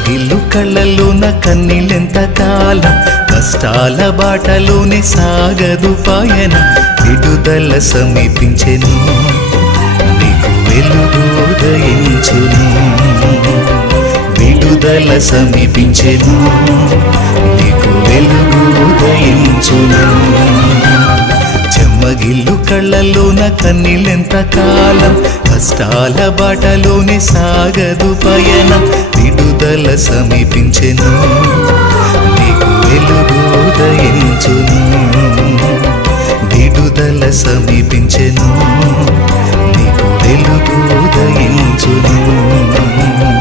చెమ్మగిల్లు కళ్ళల్లోన కన్నీళ్ళెంత కాలం, కష్టాల బాటలోనే సాగదు పయన. విడుదల సమీపించెను, నీకు వెలుగు ఉదయించును. విడుదల సమీపించెను, నీకు వెలుగు ఉదయించును. చెమ్మగిల్లు కళ్ళల్లోన కన్నీళ్ళెంత కాలం, కష్టాల బాటలోనే సాగదు పయనం. విడుదల సమీపించెను, నీకు వెలుగు ఉదయించును. విడుదల సమీపించెను, నీకు వెలుగు ఉదయించును.